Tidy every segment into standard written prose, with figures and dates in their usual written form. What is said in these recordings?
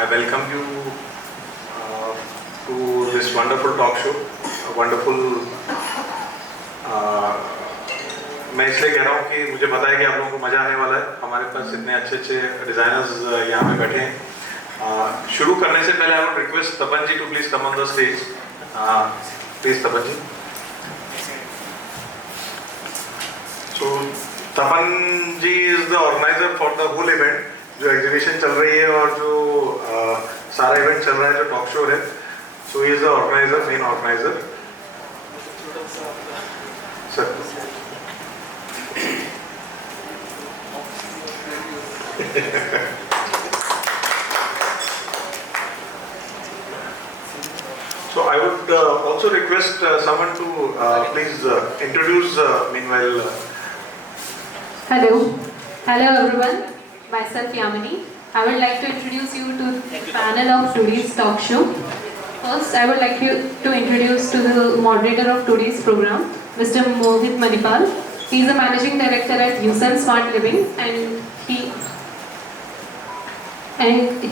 I welcome you to this wonderful talk show. A wonderful मैं इसलिए कह रहा हूँ कि मुझे पता है कि आप लोगों को मज़ा आने वाला है. हमारे पास इतने अच्छे अच्छे डिज़ाइनर्स यहाँ पे बैठे हैं. शुरू करने से पहले I would request Tapan ji to please come on the stage. Please Tapan ji. So Tapan ji is the organizer for the whole event. जो एग्जीबिशन चल रही है और जो सारा इवेंट चल रहा है, जो टॉक शो है, so he is the organiser, main organiser. Sir so I would also request someone to please introduce meanwhile. Hello everyone. Myself Yamini. I would like to introduce you to the panel of today's talk show. First, I would like to introduce to the moderator of today's program, Mr. Mohit Manipal. He is a managing director at USAN Smart Living, and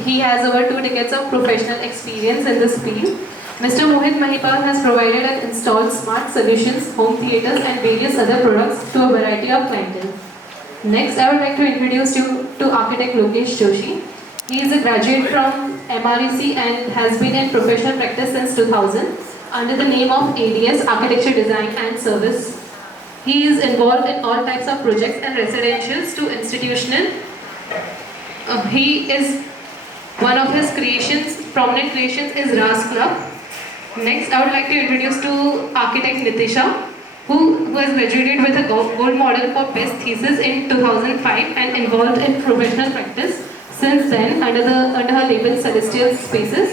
he has over 2 decades of professional experience in this field. Mr. Mohit Manipal has provided and installed smart solutions, home theaters, and various other products to a variety of clientele. Next, I would like to introduce you to architect Lokesh Joshi. He is a graduate from MREC and has been in professional practice since 2000 under the name of ADS, Architecture Design and Service. He is involved in all types of projects and residentials to institutional. One of his prominent creations is Ras Club. Next, I would like to introduce to architect Nitisha, who has graduated with a gold model for best thesis in 2005 and involved in professional practice since then under her label Celestial Spaces.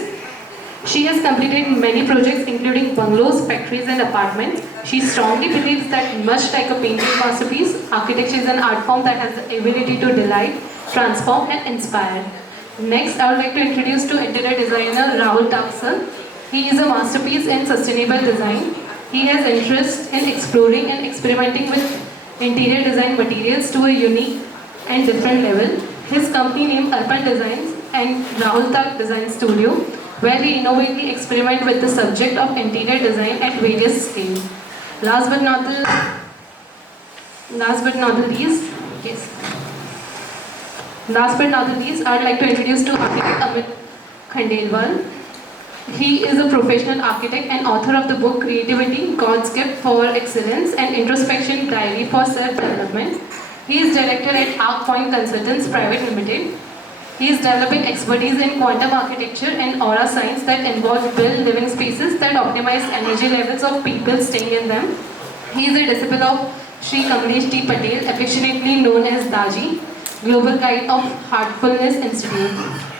She has completed many projects including bungalows, factories and apartments. She strongly believes that much like a painting masterpiece, architecture is an art form that has the ability to delight, transform and inspire. Next, I would like to introduce to interior designer Rahul Taksal. He is a masterpiece in sustainable design. He has interest in exploring and experimenting with interior design materials to a unique and different level. His company named Arpan Designs and Rahul Tak Design Studio, where he innovatively experiment with the subject of interior design at various scales. Last but not the least, I would like to introduce to architect Amit Khandelwal. He is a professional architect and author of the book Creativity, God's Gift for Excellence and Introspection Diary for Self-Development. He is director at Arc Point Consultants Private Limited. He is developing expertise in quantum architecture and aura science that involve build living spaces that optimize energy levels of people staying in them. He is a disciple of Sri Kamlesh T. Patel, affectionately known as Daji, Global Guide of Heartfulness Institute.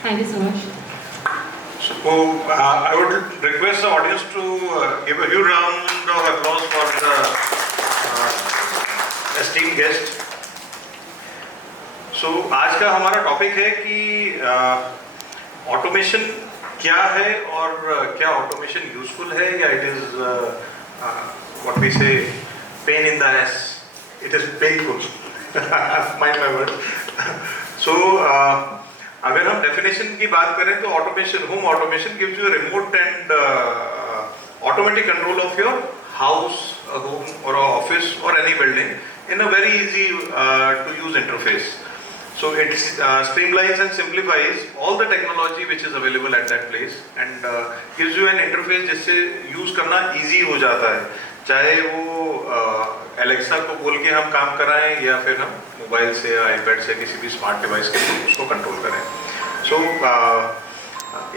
Thank you so much. So I would request the audience to give a huge round of applause for the esteemed guest. So आज का हमारा topic है कि automation क्या है और क्या automation useful है या it is what we say pain in the ass. It is painful. Mind my word. So अगर हम डेफिनेशन की बात करें तो automation, home automation gives you remote and automatic control of your house, home और office और any building in a very easy to use interface. So it streamlines and simplifies all the technology which is available at that place and gives you an interface जिससे use करना easy हो जाता है. चाहे वो Alexa को बोल के हम काम कराएं या फिर हम मोबाइल से या आईपैड से किसी भी स्मार्ट डिवाइस के थ्रू उसको कंट्रोल करें. सो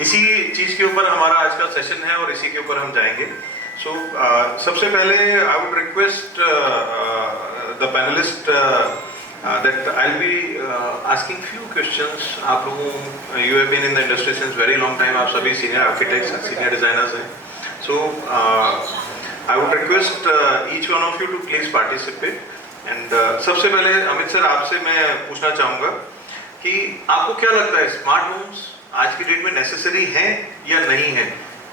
इसी चीज़ के ऊपर हमारा आज का सेशन है और इसी के ऊपर हम जाएंगे. सो सबसे पहले I would request the panelist that I'll be asking few questions. आप लोगों, you have been in the industry since very long time. आप सभी senior architects and senior designers हैं. So I would request each one of you to please participate. And सबसे पहले Amit sir आपसे मैं पूछना चाहूँगा कि आपको क्या लगता है स्मार्ट होम्स आज की डेट में नेसेसरी हैं या नहीं है,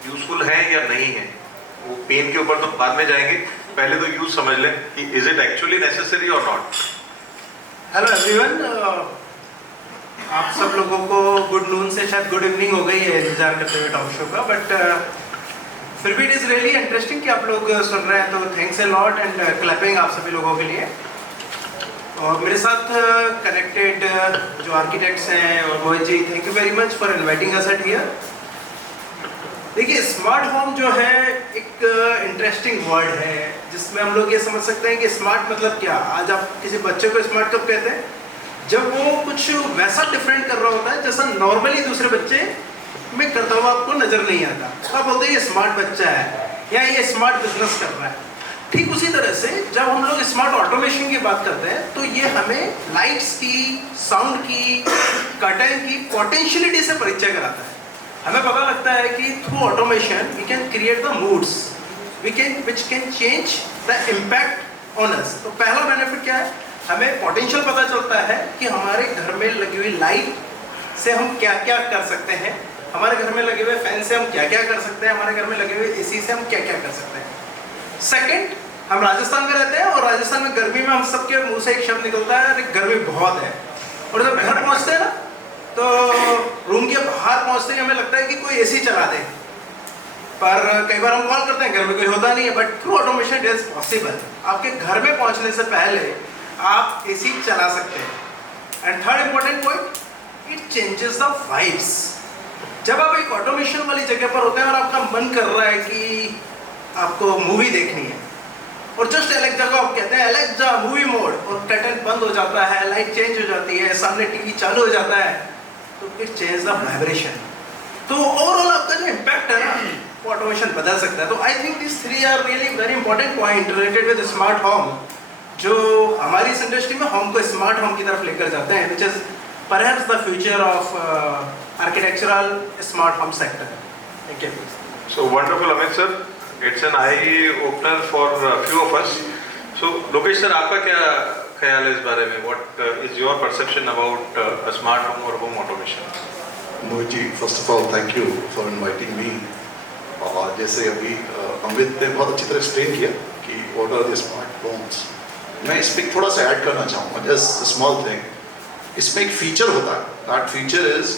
यूजफुल हैं या नहीं है? वो पेन के ऊपर तो बाद में जाएंगे, पहले तो यूज समझ लें कि इज इट एक्चुअली नेसेसरी और नॉट. Hello everyone. आप सब लोगों को गुड नून से शायद गुड इवनिंग हो गई है इंतजार करते हुए टॉक शो का, बट फिर भी इट इज़ रियली इंटरेस्टिंग कि आप लोग सुन रहे हैं, तो thanks a lot and clapping आप सभी लोगों के लिए। और मेरे साथ कनेक्टेड जो आर्किटेक्ट्स हैं, और Mohit ji, thank you very much for inviting us at here. देखिए, स्मार्ट होम जो है एक इंटरेस्टिंग वर्ड है जिसमें हम लोग ये समझ सकते हैं कि स्मार्ट मतलब क्या। आज आप किसी बच्चे को स्मार्ट कब कहते हैं? जब वो कुछ वैसा डिफरेंट कर रहा होता है जैसा नॉर्मली दूसरे बच्चे में करता हुआ आपको नजर नहीं आता, तो आप बोलते हैं ये स्मार्ट बच्चा है या ये स्मार्ट बिजनेस कर रहा है। ठीक उसी तरह से जब हम लोग स्मार्ट ऑटोमेशन की बात करते हैं तो ये हमें लाइट्स की, साउंड की, कर्टन की पोटेंशियलिटी से परिचय कराता है। हमें पता लगता है कि through automation we can create the moods which can change the impact on us. तो पहला बेनिफिट क्या है? हमें पोटेंशियल पता चलता है कि हमारे घर में लगी हुई लाइट से हम क्या क्या कर सकते हैं, हमारे घर में लगे हुए फैन से हम क्या क्या कर सकते हैं, हमारे घर में लगे हुए एसी से हम क्या क्या कर सकते हैं। सेकंड, हम राजस्थान में रहते हैं और राजस्थान में गर्मी में हम सबके मुंह से एक शब्द निकलता है, अरे गर्मी बहुत है। और जब घर पहुंचते हैं ना तो रूम के बाहर पहुंचते ही हमें लगता है कि कोई एसी चला दे, पर कई बार हम कॉल करते हैं, घर में कोई होता नहीं है, but through automation it is possible. आपके घर में पहुंचने से पहले आप एसी चला सकते हैं। And third important point, it changes the vibes. जब आप एक ऑटोमेशन वाली जगह पर होते हैं और आपका मन कर रहा है कि आपको मूवी देखनी है और जस्ट एलेक्सा को आप कहते हैं एलेक्सा मूवी मोड, और कर्टन बंद हो जाता है, लाइट चेंज हो जाती है, सामने टीवी चालू हो जाता है, तो इट चेंज द वाइब्रेशन। तो ओवरऑल आपका जो इम्पैक्ट है ना, वो ऑटोमेशन बदल सकता है। तो I think this three are really very important point related with smart home, जो हमारी इस इंडस्ट्री में होम को स्मार्ट होम की तरफ लेकर जाते हैं, which is perhaps the future of architectural smart home sector. Thank you. So wonderful, Amit sir. It's an eye opener for few of us. So Lokesh sir, आपका क्या ख्याल है इस बारे में? What is your perception about a smart home or home automation? Mohit ji, first of all thank you for inviting me. और जैसे अभी अमित ने बहुत अच्छी तरह एक्सप्लेन किया कि what are the smart homes, मैं इसमें थोड़ा सा ऐड करना चाहूँगा, जस्ट स्मॉल थिंग। इसमें एक फीचर होता है, दैट फीचर इज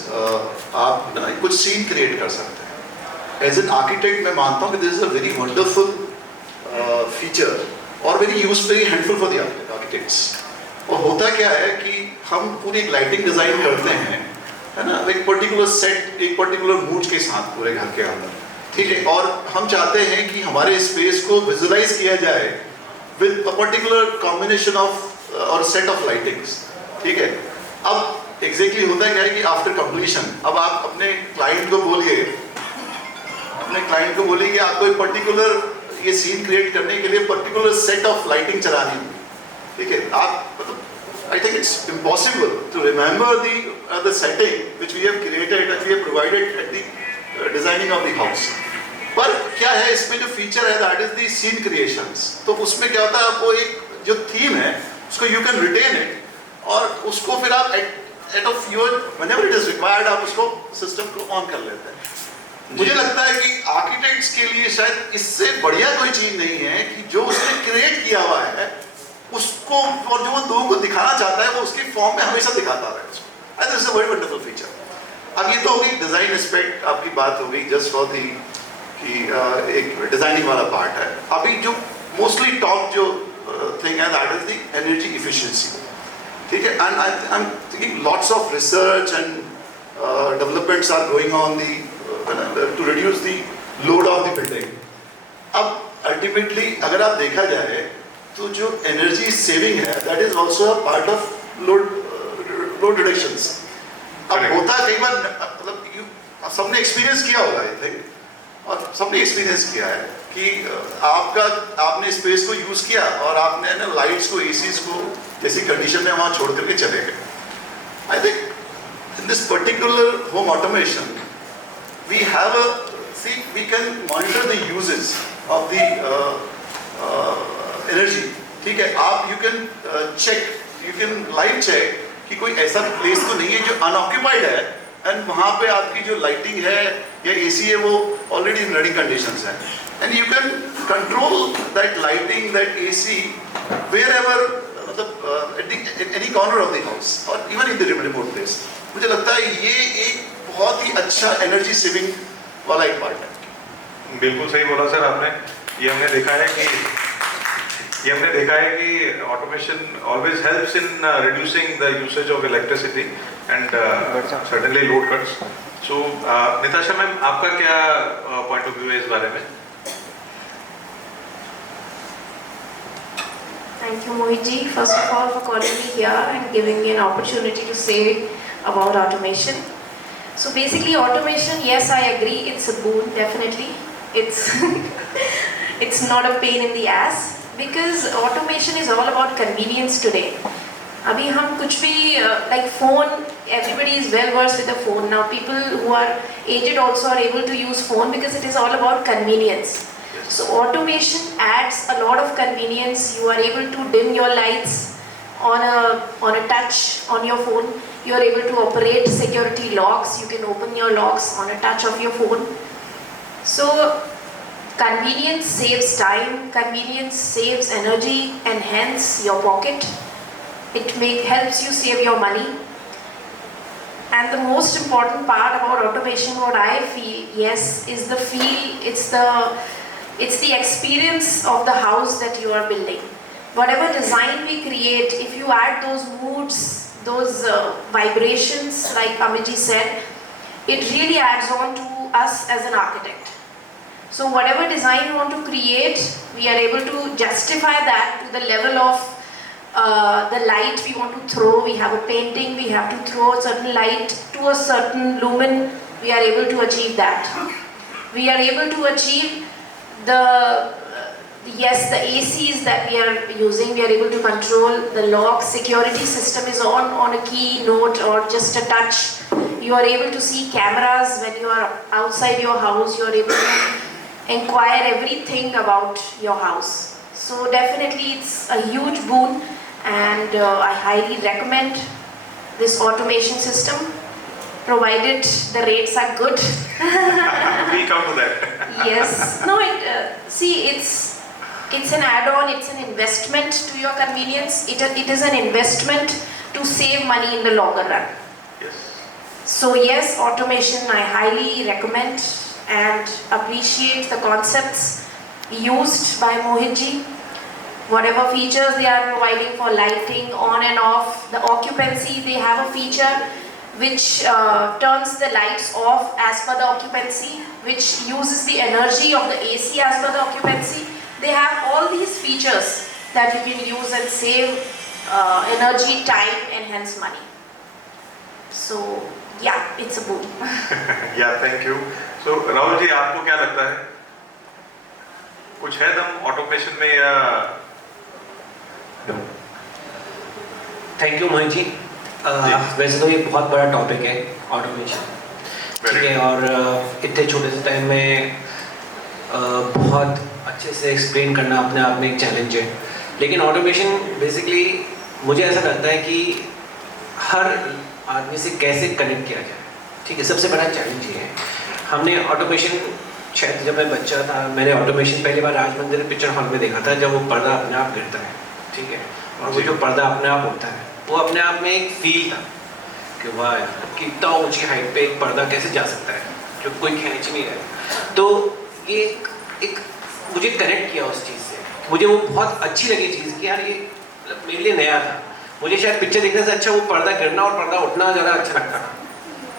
आप ना कुछ सीन क्रिएट कर सकते हैं। एज एन आर्किटेक्ट मैं मानता हूँ कि this is a very wonderful feature और very useful, helpful for the architects. और होता क्या है कि हम पूरी एक लाइटिंग डिज़ाइन करते हैं, है ना, एक पर्टिकुलर सेट, एक पर्टिकुलर मूड के साथ पूरे घर के अंदर, ठीक है। और हम चाहते हैं कि हमारे स्पेस को विजुलाइज किया जाए with a particular combination of और सेट ऑफ लाइटिंग्स, ठीक है। अब एग्जैक्टली होता क्या है कि आफ्टर कंप्लीशन, अब आप अपने क्लाइंट को बोलिए कि आपको एक पर्टिकुलर ये सीन क्रिएट करने के लिए पर्टिकुलर सेट ऑफ लाइटिंग चलानी होगी, ठीक है। आप मतलब I think it's impossible to remember the setting which we have created and we have provided at the designing of the house. पर क्या है इसमें जो फीचर है, that is the scene creations. तो उसमें क्या होता है, आपको एक जो थीम है उसको यू कैन रिटेन इट, और उसको फिर आप at of your whenever it is required आप उसको सिस्टम को ऑन कर लेते हैं। मुझे लगता है कि आर्किटेक्ट्स के लिए शायद इससे बढ़िया कोई चीज नहीं है कि जो उसने क्रिएट किया हुआ है उसको, और जो वो लोगों को दिखाना चाहता है वो उसकी फॉर्म में हमेशा दिखाता रहे उसको। आई think it's a very wonderful feature. अब ये तो होगी डिजाइन एस्पेक्ट, आपकी बात हो गई जस्ट फॉर दी कि एक डिजाइनिंग वाला पार्ट है। अभी जो मोस्टली टॉप जो थिंग है, that is the energy efficiency, ठीक है। And I am thinking lots of research and developments are going on the to reduce the load of the building. अब अल्टीमेटली अगर आप देखा जाए तो जो एनर्जी सेविंग है, that is also a part of load reductions. अब होता कई बार, मतलब सबने एक्सपीरियंस किया होगा आई थिंक, और सबने एक्सपीरियंस किया है कि आपने स्पेस को यूज किया और आपने ना लाइट्स को, एसीज को जैसी कंडीशन में वहां छोड़ करके चले गए। I think in this particular home automation we have we can monitor the uses of the energy, ठीक है। आप you can live check कि कोई ऐसा प्लेस तो नहीं है जो अनऑक्यूपाइड है एंड वहाँ पे आपकी जो लाइटिंग है या एसी है वो ऑलरेडी इन रनिंग कंडीशंस है, and you can control that lighting, that AC wherever, मतलब at any corner of the house or even in the remote place. मुझे लगता है ये एक बहुत ही अच्छा एनर्जी सेविंग वाला एक पार्ट है। बिल्कुल सही बोला सर आपने। ये हमने देखा है कि automation always helps in reducing the usage of electricity and certainly load cuts. So Nitasha ma'am, आपका क्या पॉइंट ऑफ व्यू है इस बारे में? Thank you, Mohit ji, first of all for calling me here and giving me an opportunity to say about automation. So basically automation, yes, I agree, it's a boon, definitely. It's it's not a pain in the ass because automation is all about convenience today. अभी हम कुछ भी like phone, everybody is well versed with the phone. Now people who are aged also are able to use phone because it is all about convenience. So automation adds a lot of convenience. You are able to dim your lights on a touch on your phone. You are able to operate security locks. You can open your locks on a touch of your phone. So convenience saves time, convenience saves energy and hence your pocket. It helps you save your money. And the most important part about automation, what I feel, yes, is the feel, it's the experience of the house that you are building. Whatever design we create, if you add those moods, those vibrations, like Amit ji said, it really adds on to us as an architect. So whatever design you want to create, we are able to justify that to the level of the light we want to throw. We have a painting, we have to throw a certain light to a certain lumen. We are able to achieve that. We are able to achieve the ACs that we are using. We are able to control the lock. Security system is on a key note or just a touch. You are able to see cameras when you are outside your house. You are able to inquire everything about your house. So definitely it's a huge boon, and I highly recommend this automation system, provided the rates are good. We come to that. Yes. No, see, it's an add-on, it's an investment to your convenience. It is an investment to save money in the longer run. Yes. So yes, automation I highly recommend and appreciate the concepts used by Mohit ji. Whatever features they are providing for lighting, on and off, the occupancy, they have a feature which turns the lights off as per the occupancy, which uses the energy of the AC as per the occupancy. They have all these features that you can use and save energy, time and hence money. So yeah, it's a boon. Yeah, thank you. So Rahul ji, आपको क्या लगता है? कुछ है दम automation में या? Thank you Mohit ji. वैसे तो ये बहुत बड़ा टॉपिक है ऑटोमेशन, ठीक है, और इतने छोटे से टाइम में बहुत अच्छे से एक्सप्लेन करना अपने आप में एक चैलेंज है। लेकिन ऑटोमेशन बेसिकली मुझे ऐसा लगता है कि हर आदमी से कैसे कनेक्ट किया जाए, ठीक है, सबसे बड़ा चैलेंज ये है। हमने ऑटोमेशन, शायद जब मैं बच्चा था मैंने ऑटोमेशन पहली बार राज मंदिर पिक्चर हॉल में देखा था, जब वो पर्दा अपने आप गिरता है, ठीक है, और वो जो पर्दा अपने आप उठता है वो अपने आप में एक फील था कि वाह यार कितना ऊंची हाइट पे एक पर्दा कैसे जा सकता है जो कोई खींच नहीं रहा। तो ये एक मुझे कनेक्ट किया उस चीज़ से, मुझे वो बहुत अच्छी लगी चीज़ कि यार ये मेरे लिए नया था। मुझे शायद पिक्चर देखने से अच्छा वो पर्दा गिरना और पर्दा उठना ज़्यादा अच्छा लगता था।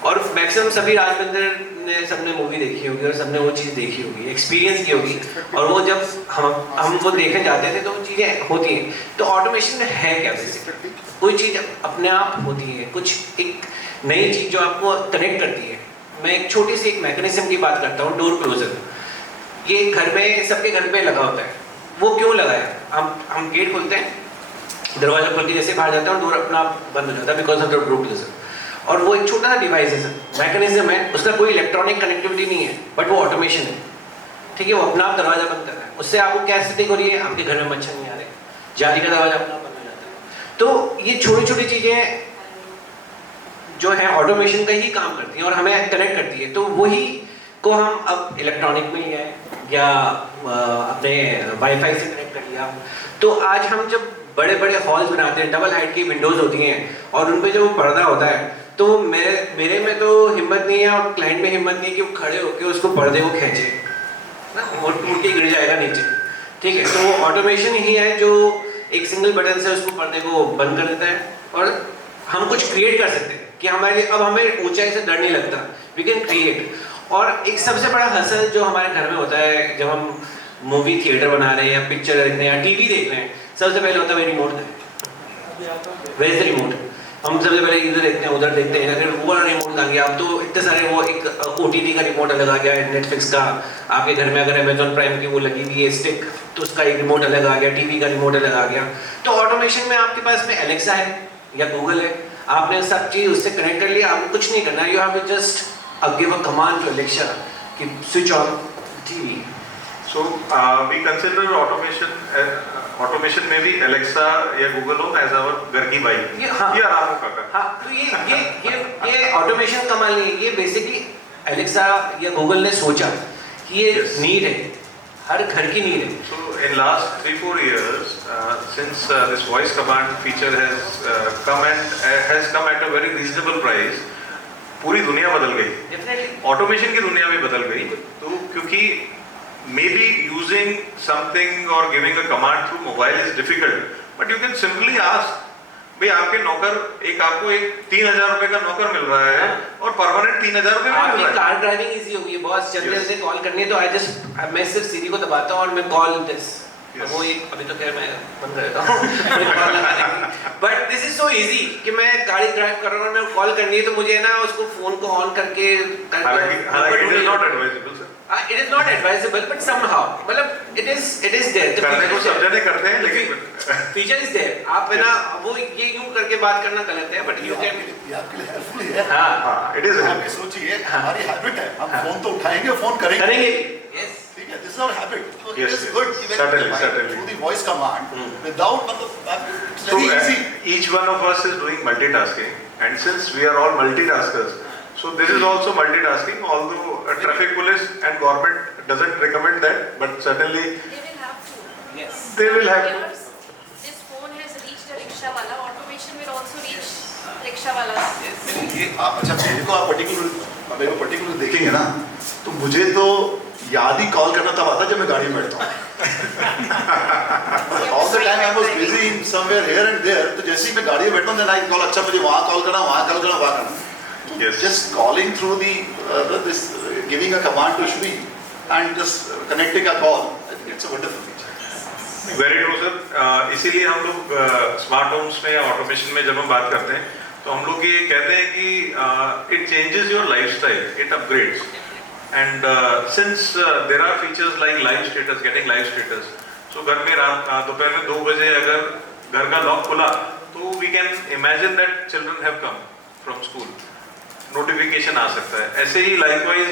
और मैक्सिमम सभी राज मंदिर ने सबने मूवी देखी होगी और सबने वो चीज़ देखी होगी, एक्सपीरियंस की होगी, और वो जब हम वो देखने जाते थे तो वो चीज़ें होती हैं। तो ऑटोमेशन में है क्या बेसिकली? कोई चीज़ अपने आप होती है, कुछ एक नई चीज़ जो आपको कनेक्ट करती है। मैं एक छोटी सी एक मैकेनिज्म की बात करता हूँ, डोर क्लोजर। ये घर में सबके घर पे लगा होता है। वो क्यों लगा है? हम गेट खोलते हैं, दरवाजा खोल के जैसे बाहर जाते हैं और डोर अपना आप बंद हो जाता है because of the door closer. और वो एक छोटा सा डिवाइस है, मैकेनिज्म है, उसका कोई इलेक्ट्रॉनिक कनेक्टिविटी नहीं है, बट वो ऑटोमेशन है, ठीक है। वो अपना आप दरवाजा बंद कर रहा है, उससे आपको क्या स्थिति हो रही है, आपके घर में मच्छर नहीं आ रहे, जाली का दरवाजा अपना बंद हो जाता है। तो ये छोटी छोटी चीज़ें जो है ऑटोमेशन का ही काम करती हैं और हमें कनेक्ट करती है। तो वही को हम अब इलेक्ट्रॉनिक में लिया है या अपने वाईफाई से कनेक्ट कर लिया। तो आज हम जब बड़े बड़े हॉल्स बनाते हैं, डबल हाइट की विंडोज़ होती हैं और उन पर जब वो पर्दा होता है तो मेरे में तो हिम्मत नहीं है और क्लाइंट में हिम्मत नहीं है कि वो खड़े होकर उसको पर्दे को खींचे ना, वो टूट के गिर जाएगा नीचे। ठीक है, तो ऑटोमेशन ही है जो एक सिंगल बटन से उसको पर्दे को बंद कर देता है और हम कुछ क्रिएट कर सकते हैं कि हमारे अब हमें ऊंचाई से डर नहीं लगता, वी कैन क्रिएट। और एक सबसे बड़ा हसल जो हमारे घर में होता है जब हम मूवी थिएटर बना रहे हैं या पिक्चर देख रहे हैं या टीवी देख रहे हैं, सबसे पहले होता है रिमोट है, वेयर इज द रिमोट। हम सबसे पहले इधर देखते हैं उधर देखते हैं, अगर वो रिमोट आ गया, अब तो इतने सारे वो एक OTT का रिमोट अलग आ गया है, नेटफ्लिक्स का, आपके घर में अगर अमेजॉन प्राइम की वो लगी हुई है स्टिक तो उसका एक रिमोट अलग आ गया, टीवी का रिमोट अलग आ गया। तो ऑटोमेशन में आपके पास में एलेक्सा है या गूगल है, आपने सब चीज़ उससे कनेक्ट कर लिया, आपको कुछ नहीं करना, you have to just give a command to Alexa कि switch on TV. So we consider automation में भी Alexa या Google Home as our घर की बाई, ये आराम का। हाँ, तो ये ऑटोमेशन कमाल नहीं है, ये बेसिकली एलेक्सा या गूगल ने सोचा कि ये नीड है, हर घर की नीड है। So in last 3-4 years, since this voice command feature has come at a very reasonable price, पूरी दुनिया बदल गई, ऑटोमेशन की दुनिया भी बदल गई। तो क्योंकि maybe using something or giving a command through mobile is difficult, but you can simply ask, भाई आपके नौकर आपको एक 3,000 रुपए का नौकर मिल रहा है और परमानेंट 3,000 रुपए मिल रहा है। आपकी कार ड्राइविंग इजी हो गई है, बॉस जल्दी से कॉल करनी है तो मैं सिर्फ सीरी को दबाता हूँ और मैं कॉल दिस, वो एक अभी तो खैर मैं बंद कर देता हूँ, but this is so easy कि मैं गाड़ी ड्राइव कर रहा हूँ और मैं कॉल करनी है तो मुझे ना उसको फोन को ऑन करके हालांकि it is not advisable sir, it is not advisable but somehow मतलब it is there, करने को सब जने करते हैं लेकिन फीचर इज देयर। आप है ना वो ये यूं करके बात करना गलत है बट यू कैन, ये आपके लिए हेल्पफुल है। हाँ it is आप ये सोचिए हमारी हैबिट है, हम फोन तो उठाएंगे, फोन करेंगे, यस ठीक है, this is our habit. So it Yes, is yes. good Certainly, even certainly. through the voice command without it's So very easy. each one of us is doing multitasking, and since we are all multitaskers, so this is also multitasking, although traffic police and government doesn't recommend that, but certainly They will have to. Yes they will have to. Years, this phone has reached a rickshaw wala. Automation will also reach rickshaw walas. ये आप अच्छा मेरे को आप particular देखेंगे ना तो मुझे तो याद ही कॉल करना तब आता जब मैं गाड़ी में बैठता हूँ। All the time I was busy in somewhere here and there, तो जैसे ही मैं गाड़ी में बैठता हूँ देन आई कॉल, अच्छा मुझे वहाँ कॉल करना, वहाँ कॉल करना, वहाँ करना। Yes. Just calling through this giving a command to Shri and just connecting a call, it's a wonderful feature. Very true sir. इसीलिए हम लोग स्मार्ट होम्स में या ऑटोमेशन में जब हम बात करते हैं तो हम लोग ये कहते हैं कि it changes your lifestyle, it upgrades, and since there are features like live status, getting live status, so घर में दोपहर में 2 बजे अगर घर का लॉक खुला तो we can imagine that children have come from school, notification आ सकता है। ऐसे ही लाइकवाइज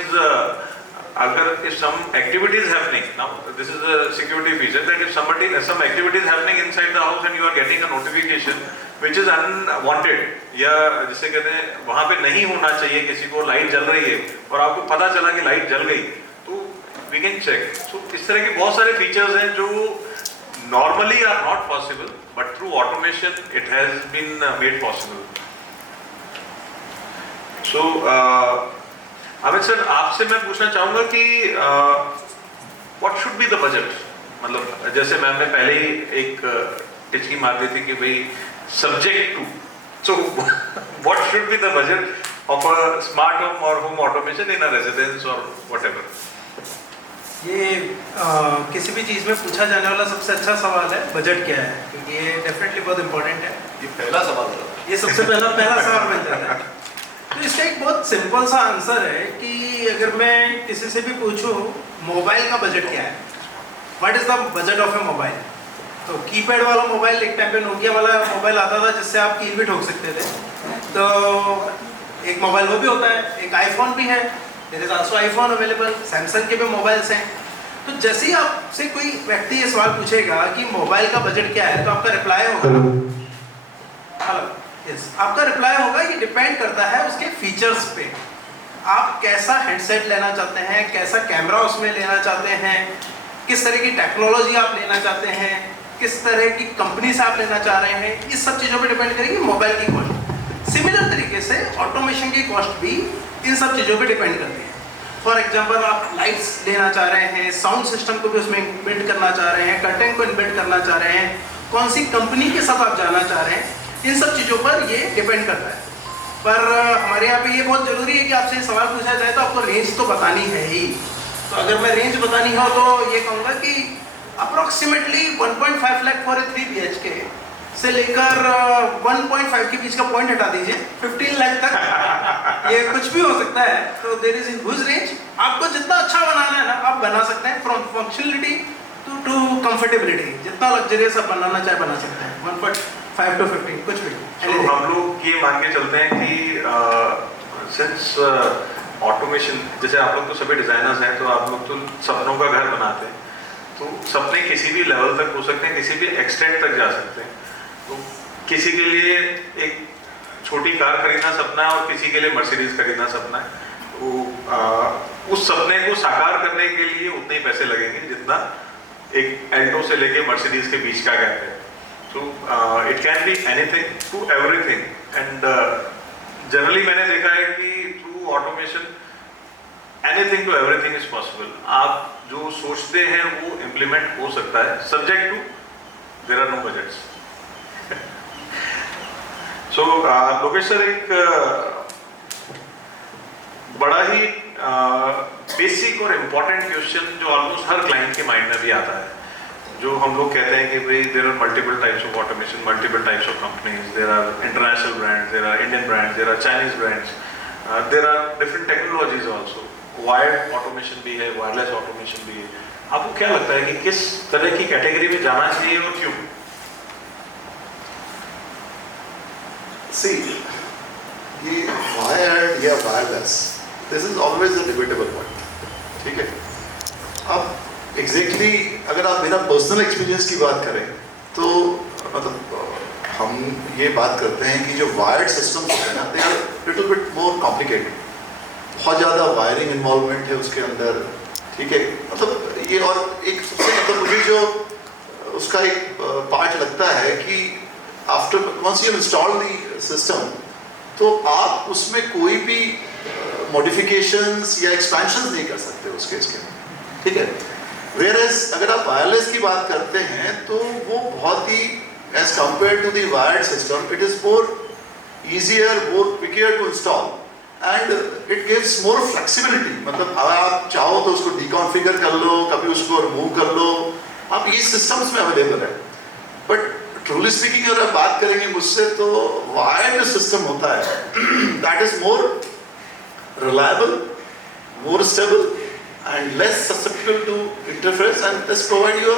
अगर if some activity is happening, now this is a security feature, that if some activity is happening inside the house and you are getting a notification which is unwanted, या जिसे कहते हैं वहाँ पे नहीं होना चाहिए, किसी को लाइट जल रही है और आपको पता चला कि लाइट जल गई, तो we can check। So इस तरह के बहुत सारे फीचर्स हैं जो normally are not possible, but through automation it has been made possible। So Amit sir, आपसे मैं पूछना चाहूँगा कि what should be the budget, मतलब जैसे मैम ने पहले ही एक टिचकी मार दी थी कि भाई subject to, so what should be the budget of a smart home और home automation in a residence और व्हाटएवर। ये किसी भी चीज़ में पूछा जाने वाला सबसे अच्छा सवाल है बजट क्या है, क्योंकि ये डेफिनेटली बहुत इंपॉर्टेंट है। ये पहला सवाल है, ये सबसे पहला सवाल बन जाता है। तो इसका एक बहुत सिंपल सा आंसर है कि अगर मैं किसी से भी पूछूं मोबाइल का बजट क्या है, what is the budget of A mobile, तो कीपैड वाला मोबाइल, एक टाइम पे नोकिया वाला मोबाइल आता था जिससे आप कील भी ठोक सकते थे, तो एक मोबाइल वो भी होता है, एक आईफोन भी है, there is also iPhone available, Samsung के भी मोबाइल्स हैं। तो जैसे ही आपसे कोई व्यक्ति ये सवाल पूछेगा कि मोबाइल का बजट क्या है, तो आपका रिप्लाई होगा हेलो, यस, आपका रिप्लाई होगा ये डिपेंड करता है उसके फीचर्स पे, आप कैसा हेडसेट लेना चाहते हैं, कैसा कैमरा उसमें लेना चाहते हैं, किस तरह की टेक्नोलॉजी आप लेना चाहते हैं, किस तरह की कंपनी से आप लेना चाह रहे हैं, इस सब चीज़ों पे डिपेंड करेगी मोबाइल की क्वालिटी। सिमिलर तरीके से ऑटोमेशन की कॉस्ट भी इन सब चीज़ों पे डिपेंड करती है। फॉर एग्जांपल आप लाइट्स लेना चाह रहे हैं, साउंड सिस्टम को भी उसमें इम्बिल्ट करना चाह रहे हैं, कर्टेन को इम्बिल्ट करना चाह रहे हैं, कौन सी कंपनी के साथ आप जाना चाह रहे हैं, इन सब चीज़ों पर ये डिपेंड करता है। पर हमारे यहाँ पे ये बहुत ज़रूरी है कि आपसे सवाल पूछा जाए तो आपको रेंज तो बतानी है ही। तो अगर मैं रेंज बतानी हो तो ये कहूँगा कि approximately 1.5 lakh for a 3 BHK से लेकर 1.5 के बीच का पॉइंट हटा दीजिए, 15 लाख तक ये कुछ भी हो सकता है। तो there is in huge range. आपको जितना अच्छा बनाना है ना आप बना सकते हैं, फ्रॉम फंक्शनलिटी टू कंफर्टेबिलिटी, जितना लग्जरियस आप बनाना चाहे बना सकते हैं। 1.5 to 15 कुछ भी। तो हम लोग ये मान के चलते हैं कि सिंस ऑटोमेशन, जैसे आप लोग तो सभी डिजाइनर्स हैं, तो आप लोग तो सपनों का घर बनाते हैं, तो सपने किसी भी लेवल तक हो सकते हैं, किसी भी एक्सटेंट तक जा सकते हैं। तो किसी के लिए एक छोटी कार खरीदना सपना है और किसी के लिए मर्सिडीज खरीदना सपना है। तो उस सपने को साकार करने के लिए उतने ही पैसे लगेंगे जितना एक एल्टो से लेके मर्सिडीज के बीच का गैप है। तो it can be anything to everything, and generally मैंने देखा है कि through automation anything to everything is possible. आप जो सोचते हैं वो इम्प्लीमेंट हो सकता है, subject to there are no budgets. So Lokesh sir, एक बड़ा ही बेसिक और इम्पॉर्टेंट क्वेश्चन जो ऑलमोस्ट हर क्लाइंट के माइंड में भी आता है, जो हम लोग कहते हैं कि भाई there are multiple types of automation, multiple types of companies, there are international brands, there are Indian brands, there are Chinese brands, there are different technologies also, wired automation भी है, वायरलेस ऑटोमेशन भी है। आपको क्या लगता है कि किस तरह की कैटेगरी में जाना चाहिए और क्यों? See, ये वायर्ड या wireless, this is always a debatable point, ठीक है। अब एग्जैक्टली अगर आप मेरा पर्सनल एक्सपीरियंस की बात करें तो मतलब हम ये बात करते हैं कि जो वायर्ड सिस्टम्स होते हैं ना, they are little bit more complicated, बहुत ज़्यादा वायरिंग इन्वॉल्वमेंट है उसके अंदर, ठीक है। मतलब ये, और एक सबसे मतलब मुझे जो उसका एक पार्ट लगता है कि after once you install the system तो आप उसमें कोई भी मॉडिफिकेशंस या एक्सपेंशंस नहीं कर सकते उसके इसके, ठीक है। वेयरएज अगर आप वायरलेस की बात करते हैं तो वो बहुत ही as compared to the wired system it is more easier, more quicker to install and it gives more flexibility. मतलब अगर आप चाहो तो उसको डिकॉन्फिगर कर लो, कभी उसको रिमूव कर लो, आप ये सिस्टम्स में अवेलेबल है। बट ट्रूली स्पीकिंग अगर आप बात करेंगे मुझसे तो वायर्ड सिस्टम होता है that is more reliable, more stable and less susceptible to interference and this provide you a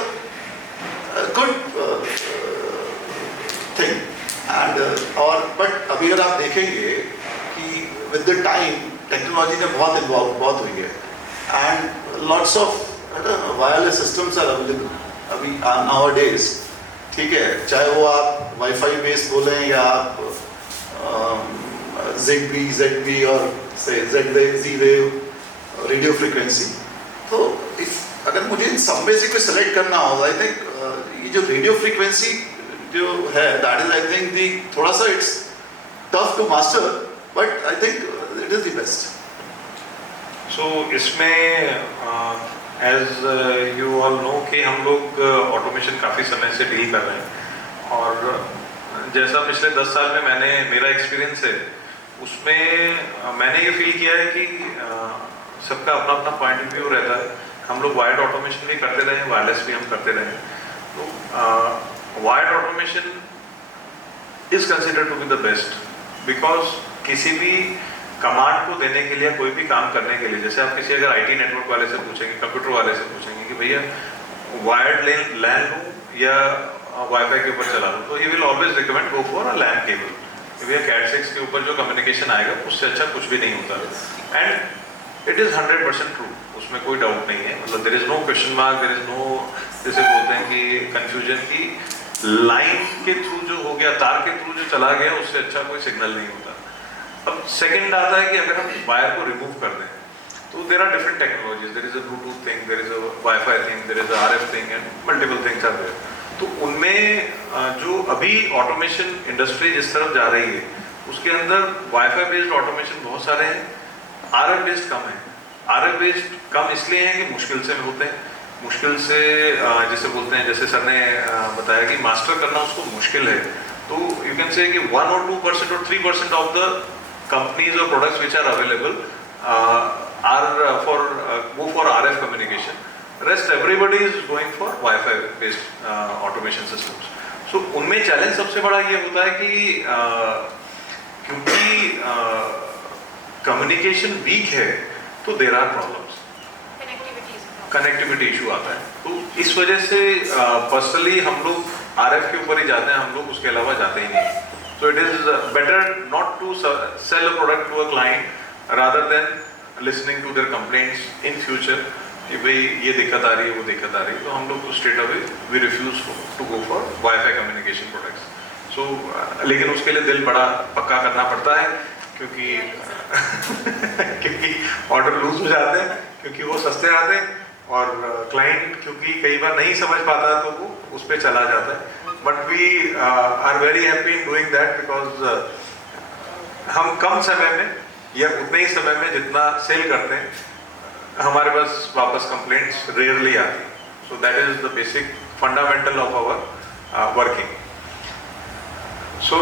good thing and और बट अभी अगर आप देखेंगे कि विद द टाइम टेक्नोलॉजी ने बहुत हुई है and lots of wireless systems are available अभी नाउअडेज, ठीक है। चाहे वो आप वाईफाई बेस्ड बोलें या आप ZB और से Z-Wave रेडियो फ्रीक्वेंसी, तो इफ अगर मुझे इन सब में से कोई सेलेक्ट करना हो, आई थिंक ये जो रेडियो फ्रीक्वेंसी जो है that is I think the थोड़ा सा it's tough to master but I think it is the best. So इसमें एज यू ऑल नो कि हम लोग ऑटोमेशन काफ़ी समय से डील कर रहे हैं, और जैसा पिछले 10 साल में मेरा एक्सपीरियंस है उसमें मैंने ये फील किया है कि सबका अपना अपना पॉइंट ऑफ व्यू रहता है। हम लोग वायर्ड ऑटोमेशन भी करते रहे, वायरलेस भी हम करते रहे। तो wired automation is considered to be the best because किसी भी कमांड को देने के लिए, कोई भी काम करने के लिए, जैसे आप किसी अगर आईटी नेटवर्क वाले से पूछेंगे, कंप्यूटर वाले से पूछेंगे कि भैया वायर्ड लैन लूँ या वाईफाई के ऊपर चला लूँ, तो he will always recommend go for a LAN cable. भैया कैट6 के ऊपर जो कम्युनिकेशन आएगा उससे अच्छा कुछ भी नहीं होता, एंड इट इज 100% ट्रू, उसमें कोई डाउट नहीं है। मतलब there is no question mark, there is no, जैसे बोलते हैं कि कंफ्यूजन की लाइन के थ्रू जो हो गया, तार के थ्रू जो चला गया, उससे अच्छा कोई सिग्नल नहीं होता। अब सेकंड आता है कि अगर हम वायर को रिमूव कर दें तो there are different technologies, there is a Bluetooth thing, there is a WiFi thing, there is a RF thing and multiple things are there. तो उनमें जो अभी ऑटोमेशन इंडस्ट्री जिस तरफ जा रही है उसके अंदर वाईफाई बेस्ड ऑटोमेशन बहुत सारे हैं, आरएफ बेस्ड कम है। आरएफ बेस्ड कम इसलिए हैं कि मुश्किल से होते हैं, मुश्किल से जैसे बोलते हैं, जैसे सर ने बताया कि मास्टर करना उसको मुश्किल है, तो यू कैन से कि 1 or 2% or 3% of the companies और products which are available are for RF communication, rest everybody is going for wifi based automation systems. So उनमें चैलेंज सबसे बड़ा ये होता है कि क्योंकि कम्युनिकेशन वीक है तो there are problems, connectivity issue आता है। तो इस वजह से पर्सनली हम लोग RF के ऊपर ही जाते हैं, हम लोग उसके अलावा जाते ही नहीं। So it is better not to sell a product to a client rather than listening to their complaints in future कि भाई ये दिक्कत आ रही है, वो दिक्कत आ रही है, तो हम लोग तो straight away we refuse to go for wifi communication products. So लेकिन उसके लिए दिल बड़ा पक्का करना पड़ता है, क्योंकि क्योंकि ऑर्डर लूज हो जाते हैं, क्योंकि वो सस्ते आते हैं, और क्लाइंट क्योंकि कई बार नहीं समझ पाता तो वो उस पर चला जाता है। But we are very happy in doing that, because हम कम समय में या उतने ही समय में जितना सेल करते हैं, हमारे पास वापस कंप्लेंट्स रेयरली आती। So that is the basic fundamental of our working. So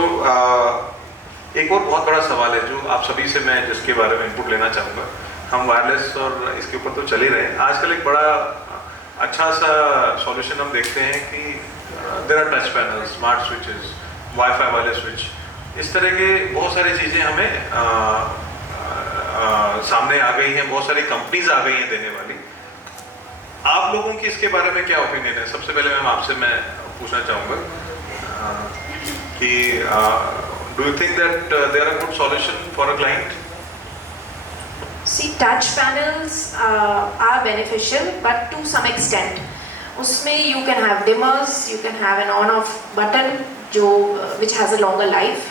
एक और बहुत बड़ा सवाल है जो आप सभी से मैं जिसके बारे में इनपुट लेना चाहूँगा। हम वायरलेस और इसके ऊपर तो चल ही रहे हैं। आजकल एक बड़ा अच्छा सा सॉल्यूशन हम देखते हैं कि there are touch panel, smart switches, WiFi वाले स्विच, इस तरह के बहुत सारी चीज़ें हमें सामने आ गई हैं, बहुत सारी कंपनीज आ गई हैं देने वाली। आप लोगों की इसके बारे में क्या ओपिनियन है? सबसे पहले मैं पूछना चाहूँगा कि do you think that there are good solution for a client? See, touch panels are beneficial, but to some extent. उसमें you can have dimmers, you can have an on-off button, which has a longer life.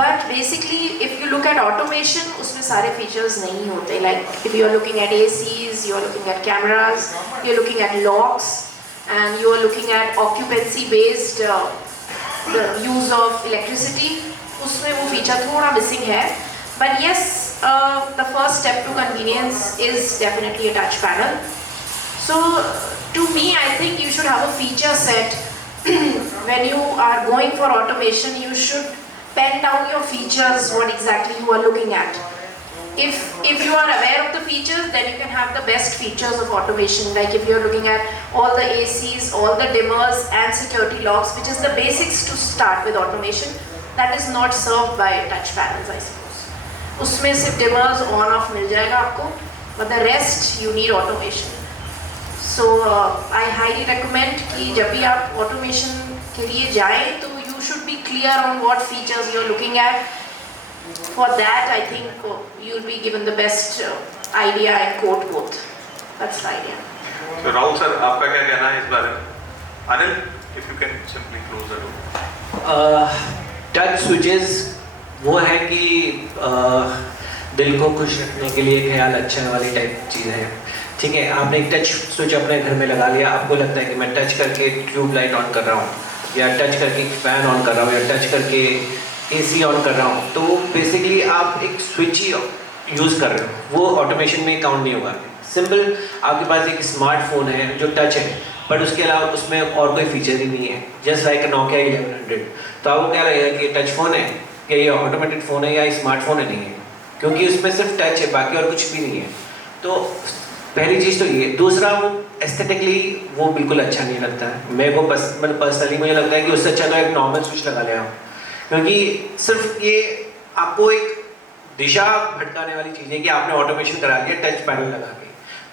But basically, if you look at automation, उसमें सारे features नहीं होते. Like if you are looking at ACs, you are looking at cameras, you are looking at locks, and you are looking at occupancy-based the use of electricity. उसमें वो feature थोड़ा missing है. But yes, the first step to convenience is definitely a touch panel. So to me, I think you should have a feature set. When you are going for automation, you should pen down your features, what exactly you are looking at. If you are aware of the features, then you can have the best features of automation. Like if you are looking at all the ACs, all the dimmers and security locks, which is the basics to start with automation, that is not served by touch panels, I suppose. उसमें सिर्फ dimmers on off मिल जाएगा आपको, but the rest you need automation. So I highly recommend कि जब भी आप automation के लिए जाएं तो you should be clear on what features you are looking at. For that, I think you'll be given the best idea and quote both. That's the idea. So Rahul sir, आपका क्या कहना है इस बारे में? Anil, if you can simply close the door. Touch switches वो है कि दिल को खुश रखने के लिए ख्याल अच्छा वाली टाइप चीज़ है। ठीक है, आपने एक टच स्विच अपने घर में लगा लिया, आपको लगता है कि मैं टच करके ट्यूब लाइट ऑन कर रहा हूँ, या टच करके फ़ैन ऑन कर रहा हूँ, या टच करके AC ऑन कर रहा हूँ, तो बेसिकली आप एक स्विच ही यूज़ कर रहे हो, वो ऑटोमेशन में काउंट नहीं होगा। सिंपल, आपके पास एक स्मार्टफोन है जो टच है, बट उसके अलावा उसमें और कोई फीचर ही नहीं है, जस्ट लाइक Nokia 1100, तो आपको क्या लगेगा कि टच फ़ोन है, कि ये ऑटोमेटेड फ़ोन है या स्मार्टफोन है? नहीं है, क्योंकि उसमें सिर्फ टच है, बाकी और कुछ भी नहीं है। तो पहली चीज़ तो ये। दूसरा, वो एस्थेटिकली वो बिल्कुल अच्छा नहीं लगता है मेरे को। पर्सनली मुझे लगता है कि उससे अच्छा तो एक नॉर्मल स्विच लगा लिया, क्योंकि सिर्फ ये आपको एक दिशा भटकाने वाली चीज़ है कि आपने ऑटोमेशन करा लिया टच पैनल लगा के,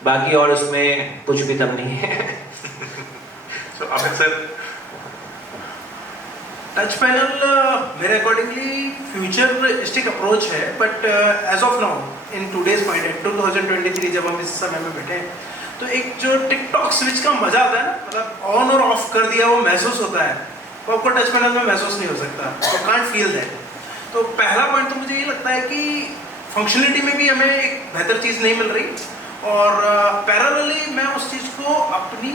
बाकी और उसमें कुछ भी दम नहीं है। So Amit sir, touch panel मेरे अकॉर्डिंगली फ्यूचरिस्टिक अप्रोच है, but as of now in today's point 2023 जब हम इस समय में बैठे हैं, तो एक जो टिकटॉक स्विच का मजा आता है ना, मतलब ऑन और ऑफ कर दिया वो महसूस होता है, वो आपको टच पैनल में महसूस नहीं हो सकता, तो कांट फील दैट। तो पहला पॉइंट तो मुझे ये लगता है कि फंक्शनलिटी में भी हमें एक बेहतर चीज़ नहीं मिल रही, और पैरेलली मैं उस चीज़ को अपनी